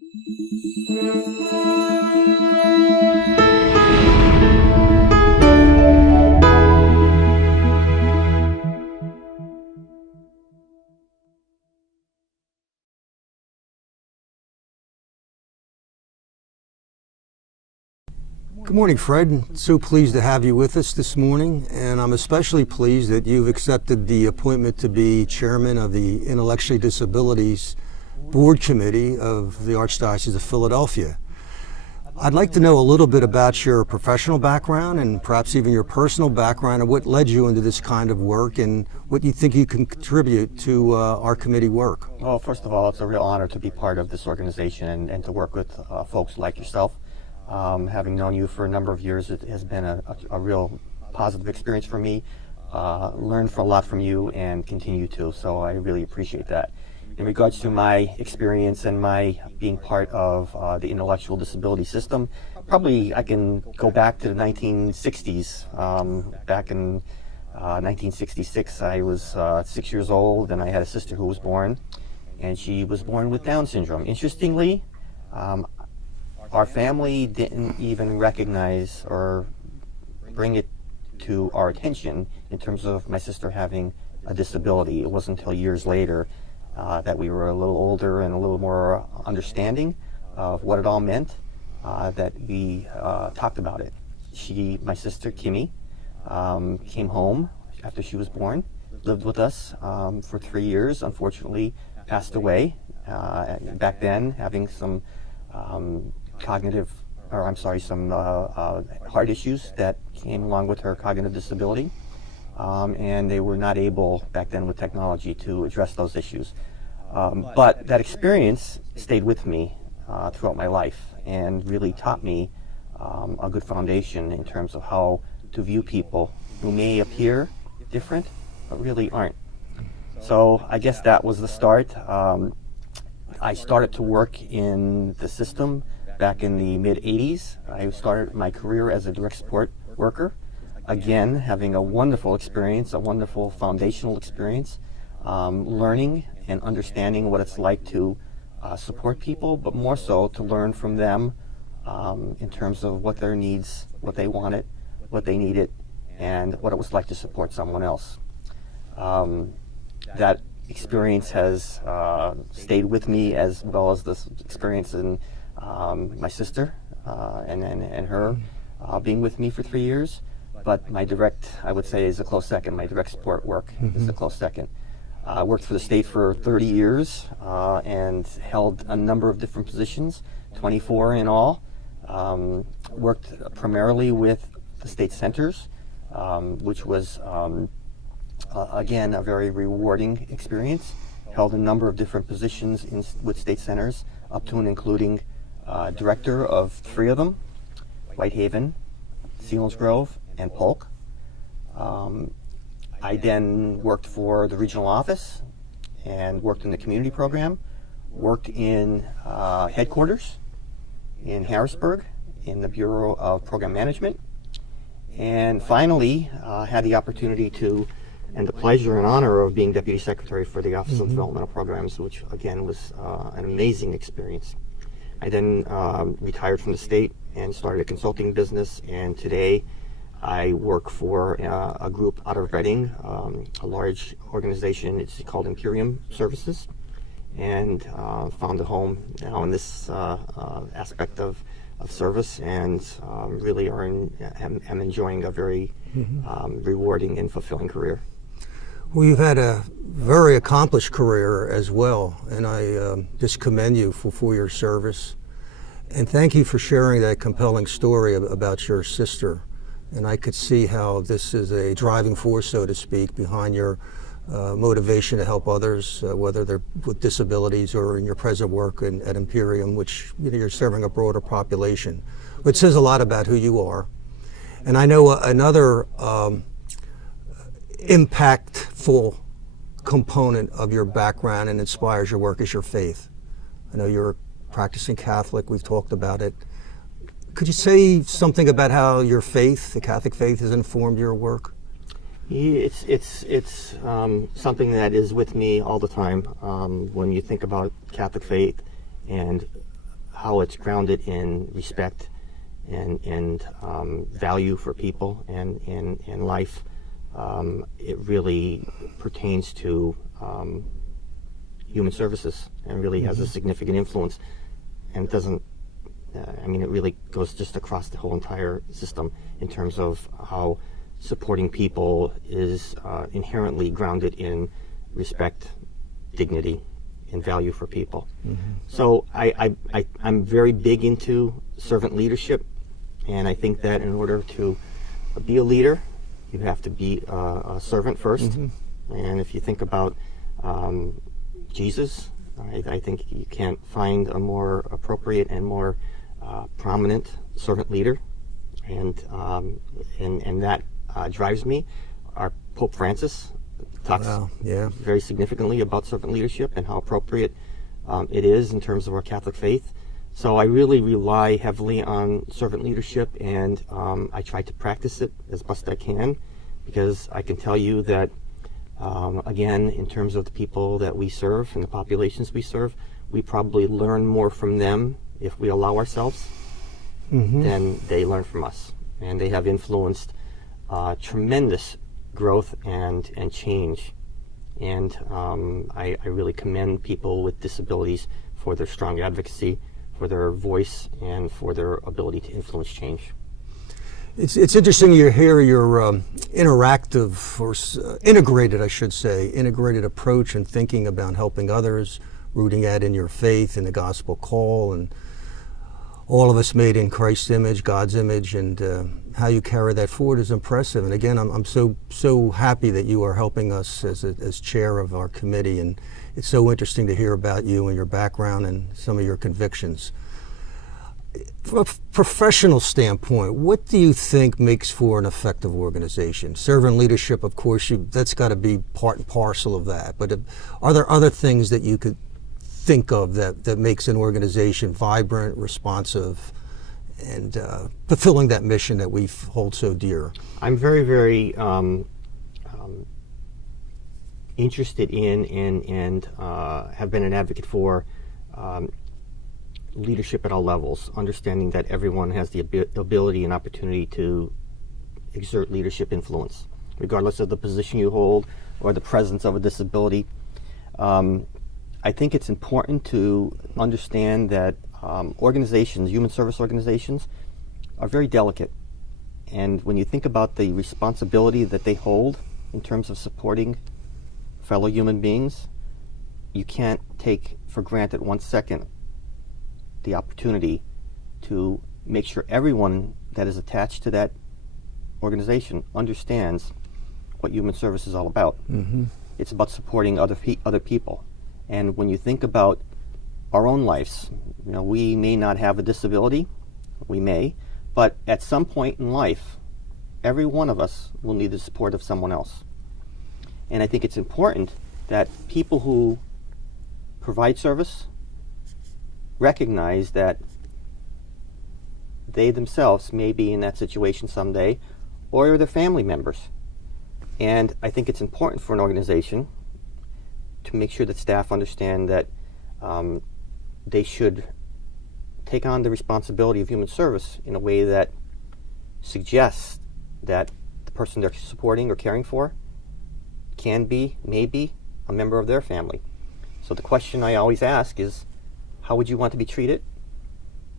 Good morning, Fred. So pleased to have you with us this morning, and I'm especially pleased that you've accepted the appointment to be chairman of the Intellectual Disabilities Board Committee of the Archdiocese of Philadelphia. I'd like to know a little bit about your professional background and perhaps even your personal background and what led you into this kind of work and what you think you can contribute to our committee work. Well, first of all, it's a real honor to be part of this organization and to work with folks like yourself. Having known you for a number of years, it has been a real positive experience for me. Learned a lot from you and continue to, so I really appreciate that. In regards to my experience and my being part of the intellectual disability system, probably I can go back to the 1960s. Back in 1966, I was 6 years old, and I had a sister who was born, and she was born with Down syndrome. Interestingly, our family didn't even recognize or bring it to our attention in terms of my sister having a disability. It wasn't until years later that we were a little older and a little more understanding of what it all meant that we talked about it. My sister Kimmy, came home after she was born, lived with us for 3 years, unfortunately passed away. Back then, having some some heart issues that came along with her cognitive disability, and they were not able back then with technology to address those issues. But that experience stayed with me throughout my life and really taught me a good foundation in terms of how to view people who may appear different but really aren't. So I guess that was the start. I started to work in the system back in the mid-'80s. I started my career as a direct support worker. Again, having a wonderful experience, a wonderful foundational experience, learning and understanding what it's like to support people, but more so to learn from them in terms of what their needs, what they wanted, what they needed, and what it was like to support someone else. That experience has stayed with me, as well as this experience in my sister and her being with me for 3 years. But my direct, I would say, is a close second. My direct support work is a close second. I worked for the state for 30 years and held a number of different positions, 24 in all. Worked primarily with the state centers, which was again a very rewarding experience. Held a number of different positions with state centers, up to and including director of 3 of them: Whitehaven, Selinsgrove, and Polk. I then worked for the regional office and worked in the community program, worked in headquarters in Harrisburg in the Bureau of Program Management, and finally had the opportunity to and the pleasure and honor of being Deputy Secretary for the Office of Developmental Programs, which again was an amazing experience. I then retired from the state and started a consulting business, and today I work for a group out of Reading, a large organization. It's called Imperium Services, and found a home now in this aspect of service, and really am enjoying a very rewarding and fulfilling career. Well, you've had a very accomplished career as well, and I just commend you for your service. And thank you for sharing that compelling story about your sister. And I could see how this is a driving force, so to speak, behind your motivation to help others, whether they're with disabilities or in your present work at Imperium, which you're serving a broader population, which says a lot about who you are. And I know another impactful component of your background and inspires your work is your faith. I know you're a practicing Catholic. We've talked about it. Could you say something about how your faith, the Catholic faith, has informed your work? It's something that is with me all the time. When you think about Catholic faith and how it's grounded in respect and value for people and life. It really pertains to human services and really has a significant influence, and it doesn't, it really goes just across the whole entire system in terms of how supporting people is inherently grounded in respect, dignity, and value for people. So I'm very big into servant leadership, and I think that in order to be a leader, you have to be a servant first. And if you think about Jesus, I think you can't find a more appropriate and more prominent servant leader, and that drives me. Our Pope Francis talks very significantly about servant leadership and how appropriate it is in terms of our Catholic faith. So I really rely heavily on servant leadership, and I try to practice it as best I can, because I can tell you that, again, in terms of the people that we serve and the populations we serve, we probably learn more from them if we allow ourselves than they learn from us. And they have influenced tremendous growth and change. And I really commend people with disabilities for their strong advocacy, for their voice, and for their ability to influence change. It's interesting you hear your interactive, or integrated, I should say, integrated approach in thinking about helping others, rooting that in your faith and the gospel call, and all of us made in Christ's image, God's image, and how you carry that forward is impressive. And again, I'm so happy that you are helping us as chair of our committee, and it's so interesting to hear about you and your background and some of your convictions. From a professional standpoint, what do you think makes for an effective organization? Servant leadership, of course, that's got to be part and parcel of that. But are there other things that you could think of that makes an organization vibrant, responsive, and fulfilling that mission that we hold so dear? I'm very, very interested in and have been an advocate for leadership at all levels, understanding that everyone has the ability and opportunity to exert leadership influence, regardless of the position you hold or the presence of a disability. I think it's important to understand that organizations, human service organizations, are very delicate. And when you think about the responsibility that they hold in terms of supporting fellow human beings, you can't take for granted 1 second the opportunity to make sure everyone that is attached to that organization understands what human service is all about. It's about supporting other people. And when you think about our own lives, we may not have a disability, we may, but at some point in life, every one of us will need the support of someone else. And I think it's important that people who provide service recognize that they themselves may be in that situation someday, or their family members. And I think it's important for an organization to make sure that staff understand that they should take on the responsibility of human service in a way that suggests that the person they're supporting or caring for may be a member of their family. So the question I always ask is, how would you want to be treated?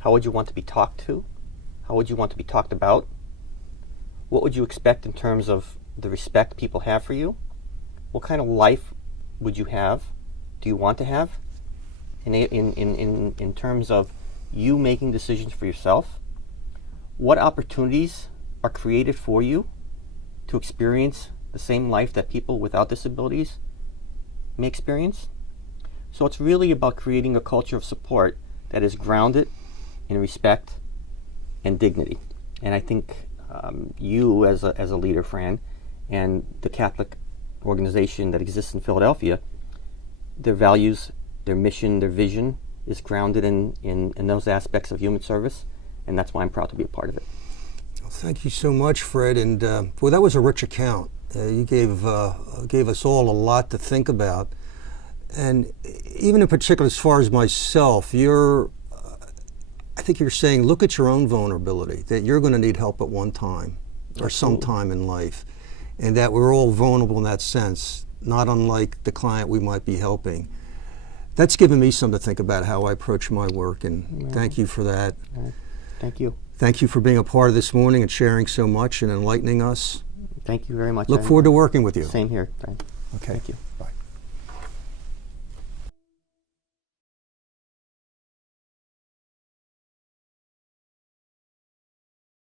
How would you want to be talked to? How would you want to be talked about? What would you expect in terms of the respect people have for you? What kind of life would you have? Do you want to have? In terms of you making decisions for yourself, what opportunities are created for you to experience the same life that people without disabilities may experience? So it's really about creating a culture of support that is grounded in respect and dignity. And I think you as a leader, Fran, and the Catholic organization that exists in Philadelphia, their values, their mission, their vision is grounded in those aspects of human service, and that's why I'm proud to be a part of it. Well, thank you so much, Fred. And boy, that was a rich account. You gave us all a lot to think about. And even in particular, as far as myself, your think you're saying, look at your own vulnerability, that you're going to need help at one time or some time in life, and that we're all vulnerable in that sense, not unlike the client we might be helping. That's given me something to think about how I approach my work, and thank you for that. Thank you. Thank you for being a part of this morning and sharing so much and enlightening us. Thank you very much. Look forward to working with you. Same here, Fran. Okay. Thank you.